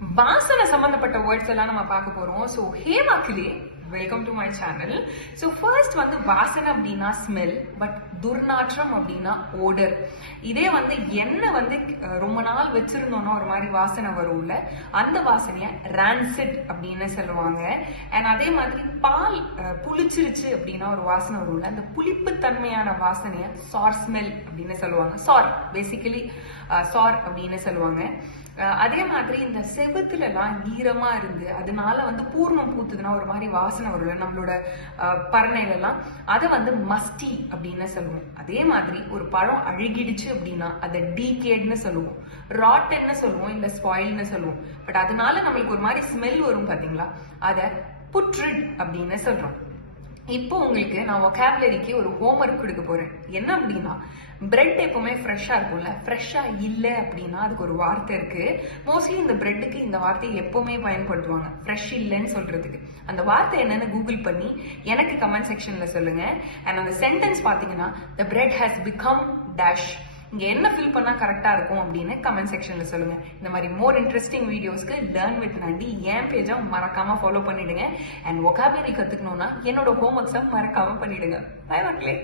வாசனை சம்பந்தப்பட்ட வேர்ட்ஸ் எல்லாம் நம்ம பார்க்க போறோம். ஸோ ஹே மக்களே, welcome to my channel. So first வந்து வாசனை அப்படின்னா ஸ்மெல், பட் துர்நாற்றம் அப்படின்னா ஓடர். இதே வந்து எண்ணெய் வந்து ரொம்ப நாள் வச்சிருந்தோம்னா ஒரு மாதிரி வாசனை வரும்ல, அந்த வாசனைய ரான்சிட் அப்படின்னு சொல்லுவாங்க. அண்ட் அதே மாதிரி பால் புளிச்சிருச்சு அப்படின்னா ஒரு வாசனை வரும்ல, அந்த புளிப்பு தன்மையான வாசனைய சார் ஸ்மெல் அப்படின்னு சொல்லுவாங்க. சார் பேசிக்கலி சார் அப்படின்னு சொல்லுவாங்க. அதே மாதிரி இந்த செவுத்துல எல்லாம் ஈரமா இருந்து அதனால வந்து பூர்ணம் பூத்துதுன்னா ஒரு மாதிரி வாசனை வரும்ல நம்மளோட பரணையில எல்லாம், அதை வந்து மஸ்டி அப்படின்னு சொல்லுவோம். அதே மாதிரி ஒரு பழம் அழுகிடுச்சு அப்படின்னா அதை டீகேட்னு சொல்லுவோம், ராட்டன்னு சொல்லுவோம், இல்ல ஸ்பாயில்னு சொல்லுவோம். பட் அதனால நம்மளுக்கு ஒரு மாதிரி ஸ்மெல் வரும் பாத்தீங்களா, அதை புட்ரிட் அப்படின்னு சொல்றோம். இப்போ உங்களுக்கு நான் வொக்காபுலரிக்கு ஒரு ஹோம்ஒர்க் கொடுக்க போறேன். என்ன அப்படின்னா, பிரெட் எப்பவுமே ஃப்ரெஷ்ஷா இருக்கும்ல, ஃப்ரெஷ்ஷா இல்லை அப்படின்னா அதுக்கு ஒரு வார்த்தை இருக்கு. மோஸ்ட்லி இந்த பிரெட்டுக்கு இந்த வார்த்தையை எப்பவுமே பயன்படுத்துவாங்க, ஃப்ரெஷ் இல்லைன்னு சொல்றதுக்கு. அந்த வார்த்தை என்னன்னு கூகுள் பண்ணி எனக்கு கமெண்ட் செக்ஷன்ல சொல்லுங்க. அண்ட் அந்த சென்டென்ஸ் பாத்தீங்கன்னா, த பிரெட் ஹேஸ் பிகம் டேஷ், இங்க என்ன ஃபில் பண்ணா கரெக்டா இருக்கும் அப்படின்னு கமெண்ட் செக்ஷன்ல சொல்லுங்க. இந்த மாதிரி மோர் இன்ட்ரெஸ்டிங் வீடியோஸ்க்கு லேர்ன் வித் நண்டி என் பேஜை மறக்காம ஃபாலோ பண்ணிடுங்க. அண்ட் வொக்காபுலரி கத்துக்கணும்னா என்னோட ஹோம்ஒர்க்ஸை மறக்காம பண்ணிடுங்க. பை மக்களே.